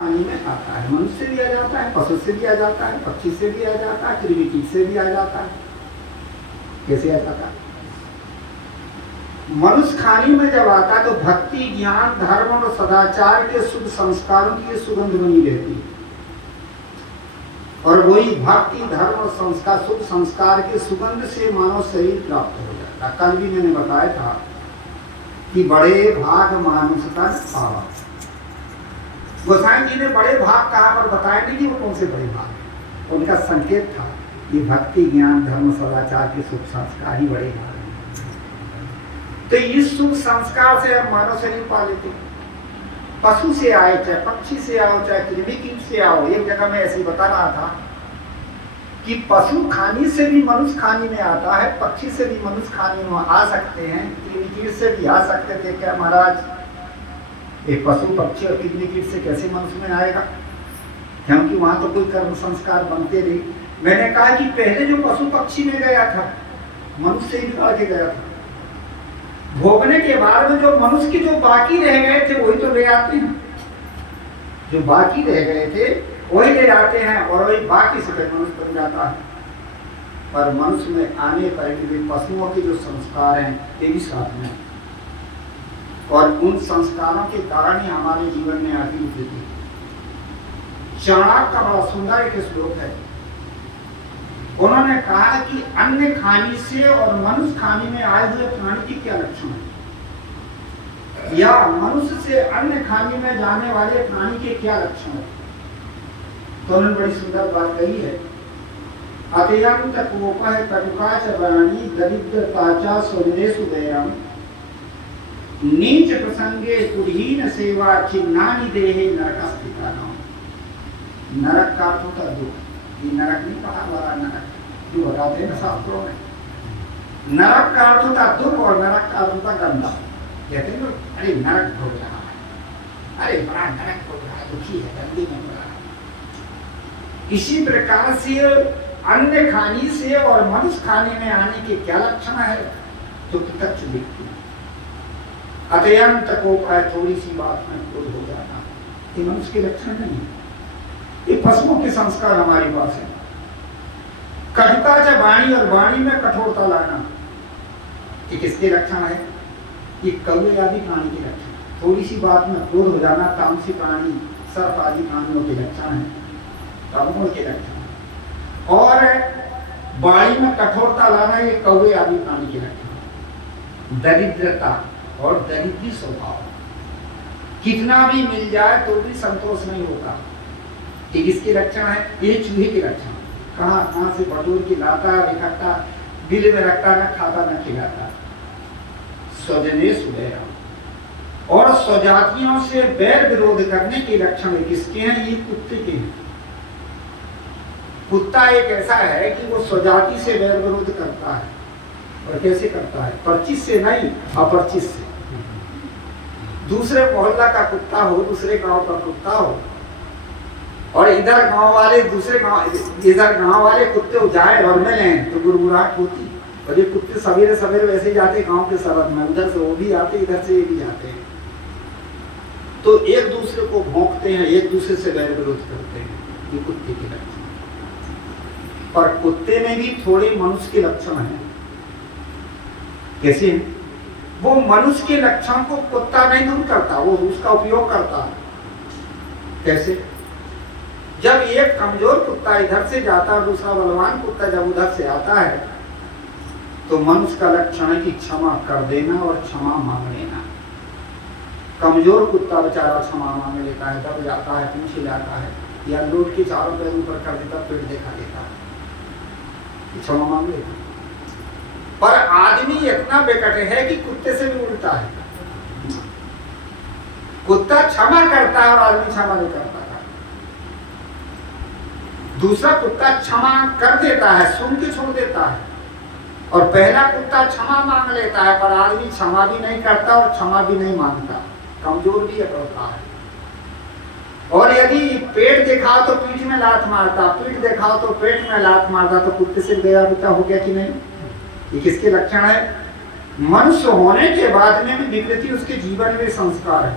पानी में आता है। मनुष्य से भी आ जाता है, पशु से भी आ जाता है, पक्षी से भी आ जाता है, कृमि से भी आ जाता है। कैसे आ जाता है? मनुष्य खानी में जब आता है तो भक्ति, ज्ञान, धर्म और सदाचार के शुभ संस्कारों की सुगंध बनी रहती है। और वही भक्ति, धर्म और संस्कार, शुभ संस्कार के सुगंध से मानव शरीर प्राप्त हो जाता है। कल भी मैंने बताया था कि बड़े भाग मानुष तन पावा। गोसाई जी ने बड़े भाग कहा पर बताया नहीं कि वो कौन से बड़े भाग। उनका संकेत था कि भक्ति, ज्ञान, धर्म, सदाचार के शुभ संस्कार ही बड़े भाग। तो इस शुभ संस्कार से हम मानव शरीर पा लेते हैं। पशु से आए, चाहे पक्षी से आओ, चाहे कृमि कीट से आओ। एक जगह मैं ऐसे बता रहा था कि पशु खानी से भी मनुष्य खानी में आता है, पक्षी से भी मनुष्य खानी में आ सकते हैं, कृमि कीट से भी आ सकते थे। क्या महाराज एक पशु, पक्षी और कृमि कीट से कैसे मनुष्य में आएगा? क्योंकि वहां तो कोई कर्म संस्कार बनते नहीं। मैंने कहा कि पहले जो पशु पक्षी में गया था, मनुष्य से ही निकाल के गया था। भोगने के बाद में जो मनुष्य के जो बाकी रह गए थे वही तो ले आते हैं। जो बाकी रह गए थे वही ले आते हैं और वही बाकी से मनुष्य बन जाता है। पर मनुष्य में आने पर भी पशुओं के जो संस्कार हैं ये भी साथ में, और उन संस्कारों के कारण ही हमारे जीवन में आती है। चाणक्य का बड़ा सुंदर एक श्लोक है। उन्होंने कहा कि अन्य खानी से और मनुष्य खानी में आए हुए प्राणी की क्या लक्षण है, या मनुष्य से अन्य खानी में जाने वाले प्राणी के क्या लक्षण है। तो उन्होंने बड़ी सुंदर बात कही है। अत्यंत कोपः कटुकाच वाणी दरिद्रताचा स्वदेशु दैरम नीच प्रसंगे कुलीन सेवा चिन्नानि देहे नरकस्थिता नाम। नरक का अर्थ होता दुख। ये नरक नहीं कहा वाला नरक जो बताते हैं शास्त्रों में। नरक का अर्थ होता दुख और नरक का अर्थ होता गंदा। कहते हैं लोग अरे नरक हो रहा है, अरे बड़ा नरक हो रहा है, दुखी है, गंदी बन रहा है। इसी प्रकार से अन्य खानी से और मनुष्य खाने में आने के क्या लक्षण है तो प्रत्यक्ष दिखती है। अत्यंत कोप है, थोड़ी सी बात में क्रोध हो जाना, ये मनुष्य के लक्षण नहीं है। ये पशुओं के संस्कार हमारे पास है। कटुकाच वाणी, और वाणी में कठोरता लाना, ये किसके लक्षण है? ये कौवे आदि प्राणी के लक्षण। थोड़ी सी बात में क्रोध हो जाना तामसी प्राणी, सर्प आदि प्राणियों के लक्षण है, तमोगुण के लक्षण। और वाणी में कठोरता लाना ये कौवे आदि प्राणी के लक्षण। दरिद्रता और दरिद्री स्वभाव, कितना भी मिल जाए तो भी संतोष नहीं होता, ये किसके लक्षण है? ये चूहे के लक्षण। कहाँ से बटोर के लाता, इकट्ठा बिल में रखता, न खाता न खिलाता। स्वजनेषु वैरम, और स्वजातियों से बैर विरोध करने के लक्षण किसके हैं? ये कुत्ते के हैं। कुत्ता एक ऐसा है कि वो स्वजाति से बैर विरोध करता है। और कैसे करता है? परिचित से नहीं, अपरिचित से। दूसरे मोहल्ला का कुत्ता हो, दूसरे गांव का कुत्ता हो, और इधर गांव वाले दूसरे गांव, इधर गांव वाले कुत्ते जाए और मिलें तो गुरगुराहट होती। और ये कुत्ते सवेरे सवेरे वैसे जाते गांव के सरहद में, उधर से वो भी आते, इधर से ये भी आते हैं, तो एक दूसरे को भौंकते हैं, एक दूसरे से बैर विरोध करते हैं। ये कुत्ते के लक्षण। पर कुत्ते में भी थोड़े मनुष्य के लक्षण हैं। कैसे? वो मनुष्य के लक्षण को कुत्ता नहीं दूर करता, वो उसका उपयोग करता है। कैसे? जब एक कमजोर कुत्ता इधर से जाता है, दूसरा बलवान कुत्ता जब उधर से आता है, तो मनुष्य का लक्षण है कि क्षमा कर देना और क्षमा मांग लेना। कमजोर कुत्ता बेचारा क्षमा मांग लेता है, दब जाता है, पूछ जाता है, या लौट के चारों पैर ऊपर कर देता, पेट देखा देता है, क्षमा मांग लेता। पर आदमी इतना बेकट है कि कुत्ते से भी उल्टा है। कुत्ता क्षमा करता है और आदमी क्षमा नहीं करता। दूसरा कुत्ता क्षमा कर देता है, सुन के छोड़ देता है, और पहला कुत्ता क्षमा मांग लेता है, पर आदमी क्षमा भी नहीं करता और क्षमा भी नहीं मांगता, कमजोर भी करता है। और यदि पेट दिखाओ तो पीठ में लात मारता, पीठ दिखाओ तो पेट में लात मारता, तो कुत्ते से गया बिता हो गया कि नहीं? ये किसके लक्षण है? मनुष्य होने के बाद में भी विकृति उसके जीवन में संस्कार है।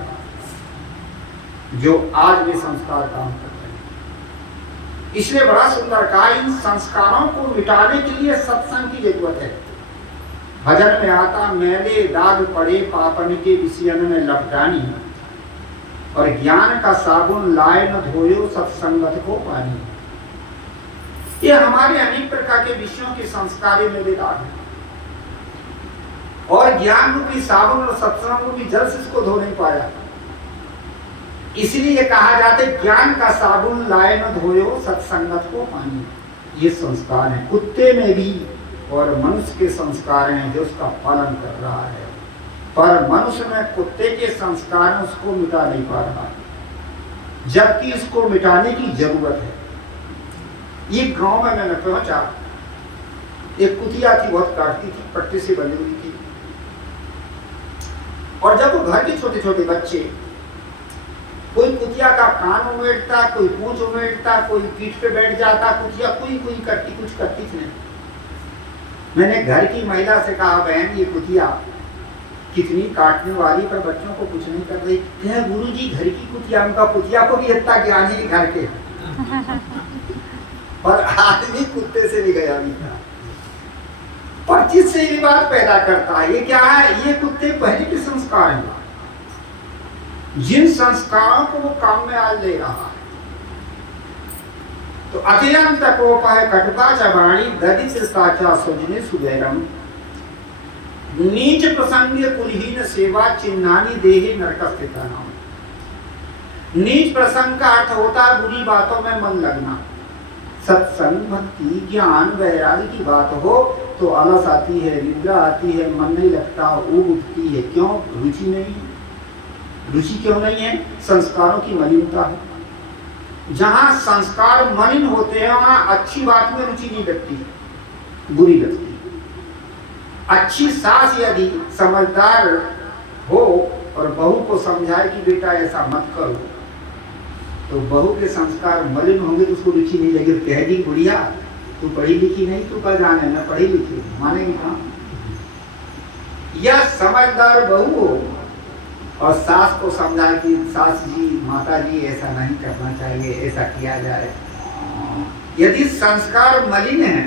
जो आज भी संस्कार काम करते हैं। इसलिए बड़ा सुंदर कहा, इन संस्कारों को मिटाने के लिए सत्संग की जरूरत है। भजन में आता, मैले दाग पड़े पापन के विषयन में लपटानी, और ज्ञान का साबुन लाए न धोयो सत्संगत को पानी। ये हमारे अनेक प्रकार के विषयों के संस्कारों में भी दाग है, और ज्ञान रूपी साबुन और सत्संग रूपी जल से इसको धो नहीं पाया। इसलिए कहा जाता है, ज्ञान का साबुन लाए न धोयो सत्संगत को पानी। ये संस्कार है कुत्ते में भी, और मनुष्य के संस्कार हैं जो उसका पालन कर रहा है, पर मनुष्य में कुत्ते के संस्कार उसको मिटा नहीं पा रहा, जबकि इसको मिटाने की जरूरत है। एक गांव में मैंने पहुंचा, एक कुतिया थी, बहुत काटती थी, पट्टी से बनी हुई थी, और जब वो घर के छोटे छोटे बच्चे, कोई कुतिया का कान उमेटता, कोई पूंछ उमेटता, कोई पीठ पे बैठ जाता, कुतिया कोई करती, कुछ करती थी नहीं। मैंने घर की महिला से कहा, बहन ये कुतिया कितनी काटने वाली, पर बच्चों को कुछ नहीं कर रही। कहे गुरुजी घर की कुतिया, उनका कुतिया को भी इतना ज्ञान है घर के, और आदमी कुत्ते से भी गया नहीं था। पर जिससे ये बात पैदा करता है, ये क्या है, ये कुत्ते पहले के संस्कार हैं, जिन संस्कारों को वो काम में आज ले रहा है। तो अत्यंत कोप है कटुका चबाणी दरिद्रता चा सुजने सुबैरम, नीच प्रसंग कुलहीन सेवा चिन्हानी देहे नरकस्थिता नाम। नीच प्रसंग का अर्थ होता है बुरी बातों में मन लगना। सत्संग, भक्ति, ज्ञान, वैराग्य की बात हो तो आलस आती है, निद्रा आती है, मन नहीं लगता, ऊब उठती है। क्यों? रुचि नहीं। रुचि क्यों नहीं है? संस्कारों की मलिनता है। जहां संस्कार मलिन होते हैं वहां अच्छी बात में रुचि नहीं लगती, बुरी लगती। अच्छी सास यदि समझदार हो और बहू को समझाए कि बेटा ऐसा मत करो, तो बहू के संस्कार मलिन होंगे तो उसको रुचि नहीं लगेगी। कहेगी बुढ़िया तू पढ़ी लिखी नहीं, तू कल जाने मैं पढ़ी लिखी, मानेगी कहाँ? या समझदार बहू हो और सास को समझाए कि सास जी, माता जी ऐसा नहीं करना चाहिए, ऐसा किया जाए। यदि संस्कार मलिन है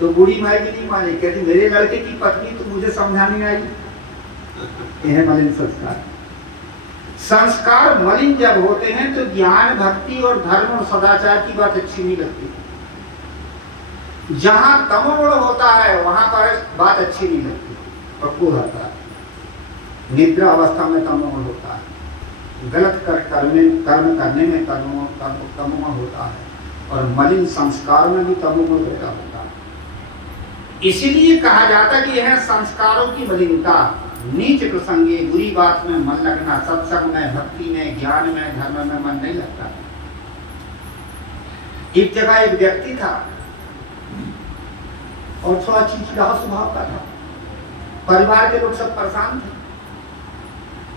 तो बूढ़ी माई भी नहीं माने, कहती मेरे लड़के की पत्नी तो मुझे समझाने आई। यह मलिन संस्कार। संस्कार मलिन जब होते हैं तो ज्ञान, भक्ति और धर्म और सदाचार की बात अच्छी नहीं लगती। जहां तमोगुण होता है वहां पर बात अच्छी नहीं लगती और क्रोध आता है। निद्रा अवस्था में तमोगुण होता है, गलत कर्म करने में तमोगुण होता है, और मलिन संस्कार में भी तमोगुण पैदा होता है। इसीलिए कहा जाता कि यह संस्कारों की मलिनता, नीच प्रसंगे, बुरी बात में मन लगना, सत्संग में, भक्ति में, ज्ञान में, धर्म में मन नहीं लगता। एक जगह एक व्यक्ति था और थोड़ा चिड़चिड़ा स्वभाव का था। परिवार के लोग सब परेशान थे।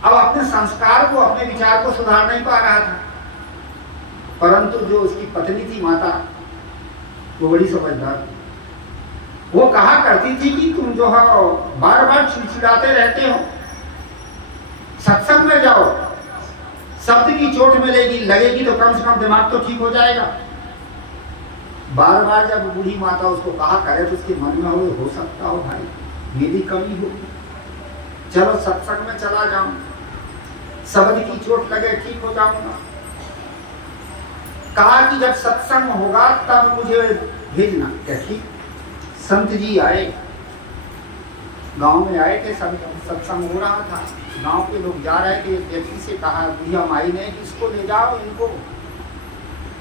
अब अपने संस्कार को, अपने विचार को सुधार नहीं पा रहा था, परंतु जो उसकी पत्नी थी माता, वो बड़ी समझदार थी। वो कहा करती थी कि तुम जो है बार बार चिड़चिड़ाते रहते हो, सत्संग में जाओ, शब्द की चोट लगेगी तो कम से कम दिमाग तो ठीक हो जाएगा। बार बार जब बूढ़ी माता उसको कहा करे तो उसके मन में हो सकता हो भाई मेरी कमी हो, चलो सत्संग में चला जाऊं, शब्द की चोट लगे ठीक हो जाऊंगा। कहा कि जब सत्संग होगा तब मुझे भेजना। क्या ठीक? संत जी आए, गांव में आए थे, सत्संग हो रहा था, गांव के लोग जा रहे थे। व्यक्ति से कहा बुढ़िया माई ने कि इसको ले जाओ, इनको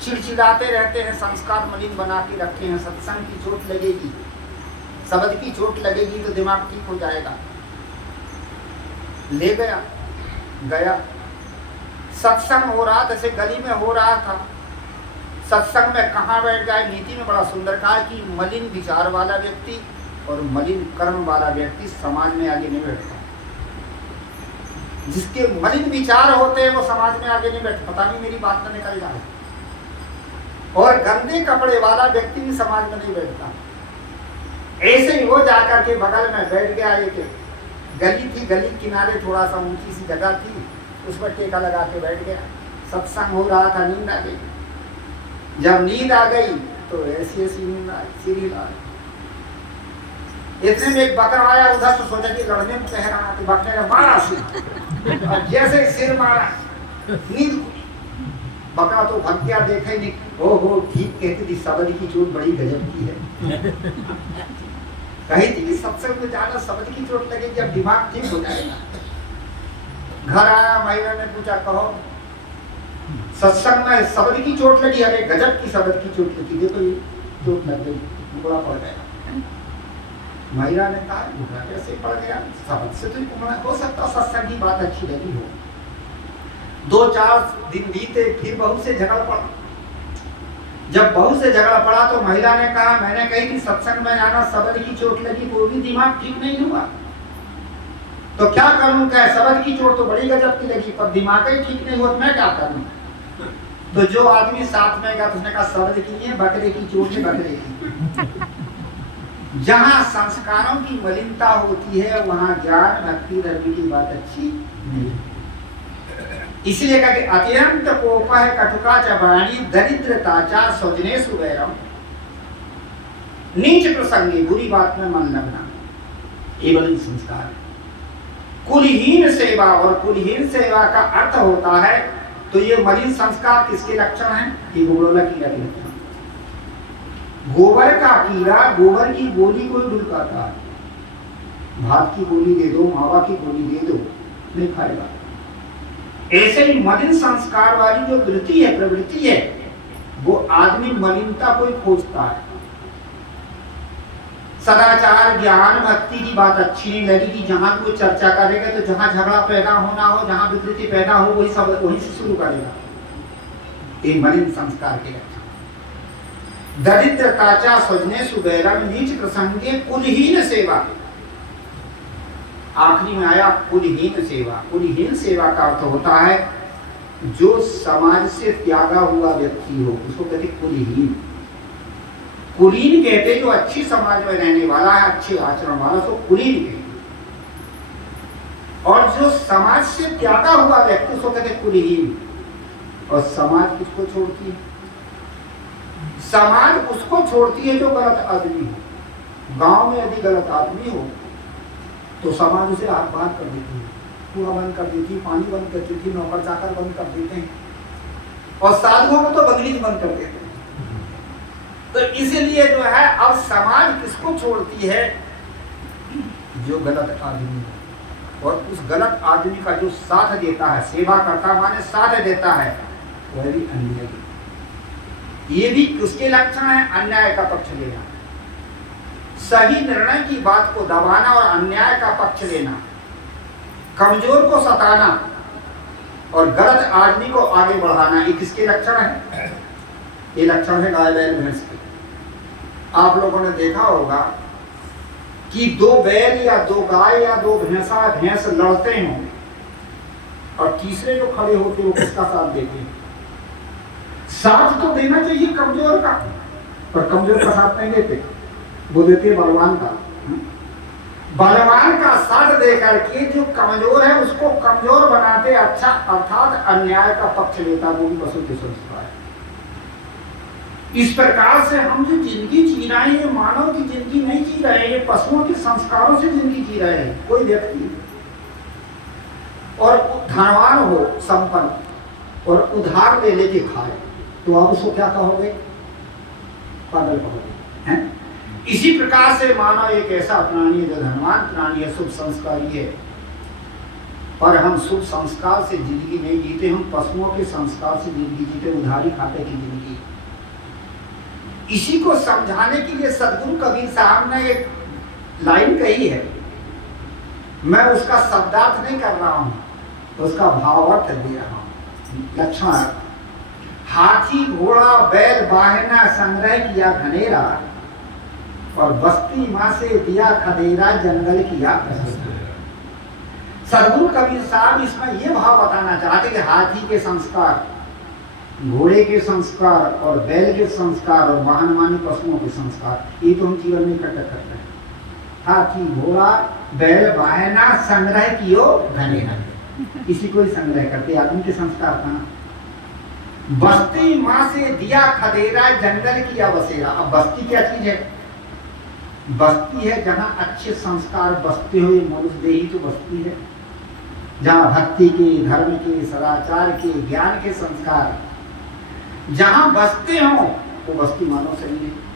चिड़चिड़ाते रहते हैं, संस्कार मलिन बना के रखे हैं, सत्संग की चोट लगेगी, शब्द की चोट लगेगी तो दिमाग ठीक हो जाएगा। ले गया, सत्संग हो रहा था, जैसे गली में हो रहा था। सत्संग में कहाँ बैठ गए? नीति में बड़ा सुंदर कहा कि मलिन विचार वाला व्यक्ति और मलिन कर्म वाला व्यक्ति समाज में आगे नहीं बैठता। जिसके मलिन विचार होते हैं वो समाज में आगे नहीं बैठता। पता नहीं मेरी बात में निकल जाए। और गंदे कपड़े वाला व्यक्ति भी समाज में नहीं बैठता। ऐसे ही वो जाकर के बगल में बैठ गया। एक गली थी, गली किनारे थोड़ा सा ऊंची सी जगह थी, उस पर टेका लगा के बैठ गया। सत्संग हो रहा था, नींद आ गई। जब नींद आ गई तो ऐसी ऐसी नींद आई, सीरियल आ गई। इतने में एक बकरा आया उधर से, सोचा कि लड़ने में कह रहा, तो बकरे ने मारा सिर, और जैसे ही सिर मारा नींद। बकरा तो भग गया, देखा ही नहीं। ओहो, ठीक कहती थी, शब्द की चोट बड़ी गजब की है। कही थी कि सत्संग में जाना शब्द की चोट लगेगी, जब दिमाग ठीक हो जाएगा। घर आया, महिला ने पूछा, कहो सत्संग में शब्द की चोट लगी? अरे गजब की शब्द की चोट लगी, देखो ये चोट लग गई, टुकड़ा पड़ गया। महिला ने कहा, कैसे पड़ गया? शब्द से तो हो सकता सत्संग की बात अच्छी लगी हो। 2-4 दिन बीते, फिर बहू से झगड़ा पड़ा। जब बहू से झगड़ा पड़ा तो महिला ने कहा, मैंने कही कि सत्संग में जाना शब्द की चोट लगी, वो भी दिमाग ठीक नहीं हुआ, तो क्या करूं? क्या शब्द की चोट तो बड़ी गजब की लगी, पर दिमाग ही ठीक नहीं हुआ, मैं क्या करूं? तो जो आदमी साथ में गया तो उसने कहा, शब्द की है, बकरे की चोट है, बकरे की। जहां संस्कारों की मलिनता होती है वहां ज्ञान भक्ति धर्म की बात अच्छी नहीं। इसलिए कहा कि अत्यंत कोप है कटुका चबाणी दरिद्रता चा स्वजने सुवैरम, नीच प्रसंगी बुरी बात में मन लगना, केवल संस्कार। कुलहीन सेवा, और कुलहीन सेवा का अर्थ होता है, तो ये मलिन संस्कार किसके लक्षण हैं? कि गोबरोला कीड़ा के लक्षण। गोबर का कीड़ा गोबर की गोली को ढुलकाता है। भात की गोली दे दो, मावा की गोली दे दो, नहीं खाएगा। ऐसे ही मलिन संस्कार वाली जो वृत्ति है, प्रवृत्ति है, वो आदमी मलिनता को ही खोजता है। सदाचार ज्ञान भक्ति की बात अच्छी नहीं लगेगी, जहां कोई चर्चा करेगा तो जहां झगड़ा पैदा होना हो, जहां विकृति पैदा हो, वही सब वहीं से शुरू करेगा। ये मलिन संस्कार के लक्षण। दरिद्रताचा स्वजने सुबैरम नीच प्रसंगे कुलहीन सेवा। आखिरी में आया कुलहीन सेवा। कुलहीन सेवा का अर्थ होता है जो समाज से त्यागा हुआ व्यक्ति हो, उसको कहते कुलहीन। कुलीन कहते जो अच्छी समाज में रहने वाला है, अच्छे आचरण वाला, तो कुलीन कहते। और जो समाज से त्यागा हुआ व्यक्ति उसको कहते कुलहीन। और समाज किसको छोड़ती है? समाज उसको छोड़ती है जो गलत आदमी हो। गांव में यदि गलत आदमी हो तो समाज उसे हाथ बात कर देती है, कुआं बंद कर देती है, पानी बंद कर देती है, नौकर चाकर बंद कर देते हैं, और साधुओं को तो बंगलीज बंद कर देते हैं। तो इसलिए जो है अब समाज किसको छोड़ती है? जो गलत आदमी है। और उस गलत आदमी का जो साथ देता है, सेवा करता माने साथ देता है, वह भी अन्याय। ये भी उसके लक्षण है, अन्याय का पक्ष लेना, सही निर्णय की बात को दबाना और अन्याय का पक्ष लेना, कमजोर को सताना और गलत आदमी को आगे बढ़ाना। ये किसके लक्षण है? ये लक्षण है गाय बैल भैंस के। आप लोगों ने देखा होगा कि 2 बैल या 2 गाय या 2 भैंस लड़ते हों, और तीसरे जो खड़े होते वो किसका साथ देते हैं? साथ तो देना चाहिए कमजोर का, पर कमजोर का साथ नहीं देते, वो देते बलवान का। बलवान का साथ देकर के जो कमजोर है उसको कमजोर बनाते, अच्छा अर्थात अन्याय का पक्ष लेता, वो भी पशु के संस्कार है। इस प्रकार से हम जो जिंदगी जी रहे हैं, ये मानव की जिंदगी नहीं जी रहे हैं, ये पशुओं के संस्कारों से जिंदगी जी रहे हैं। कोई व्यक्ति और धनवान हो, संपन्न, और उधार ले लेके खाए, तो आप उसको क्या कहोगे? पागल कहोगे, हैं? इसी प्रकार से मानव एक ऐसा प्राणी है जो धनवान प्राणी है, शुभ संस्कारी है, पर हम शुभ संस्कार से जिंदगी नहीं जीते, हम पशुओं के संस्कार से जिंदगी जीते, उधारी खाते की जिंदगी। इसी को समझाने के लिए सदगुरु कबीर साहब ने एक लाइन कही है, मैं उसका शब्दार्थ नहीं कर रहा हूं, उसका भावार्थ दे रहा हूं। लक्षण: हाथी घोड़ा बैल बाहना संग्रह किया घनेरा, और बस्ती माँ से दिया खदेरा जंगल किया प्रशस्त। सदगुरु कबीर साहब इसमें यह भाव बताना चाहते कि हाथी के संस्कार, घोड़े के संस्कार और बैल के संस्कार और वाहन मानी पशुओं के संस्कार, ये तो हम जीवन में इकट्ठा करते हैं। हाथी घोड़ा बैल वाहना संग्रह कियो घनेरा, इसी को ही संग्रह करते। आदमी के संस्कार कहाँ? बस्ती माँ से दिया खदेरा, जंगल किया बसेरा। अब बस्ती क्या चीज है? बस्ती है जहाँ अच्छे संस्कार बसते हुए मनुष्य देही तो बस्ती है, जहाँ भक्ति के, धर्म के, सदाचार के, ज्ञान के संस्कार जहाँ बसते हो वो बस्ती मानव शरीर है।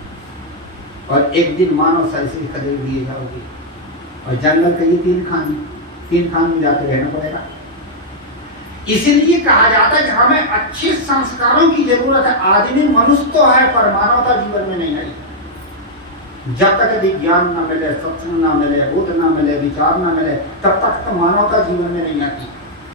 और एक दिन मानव शरीर से खदेड़ दिए जाओगे और जंगल के ये तीन खान में जाके रहना पड़ेगा। इसीलिए कहा जाता है कि हमें अच्छे संस्कारों की जरूरत है। आदमी मनुष्य तो है पर मानवता जीवन में नहीं आई। जब तक यदि ज्ञान ना मिले, सत्संग ना मिले, बोध ना मिले, विचार ना मिले, तब तक तो मानवता जीवन में नहीं आती।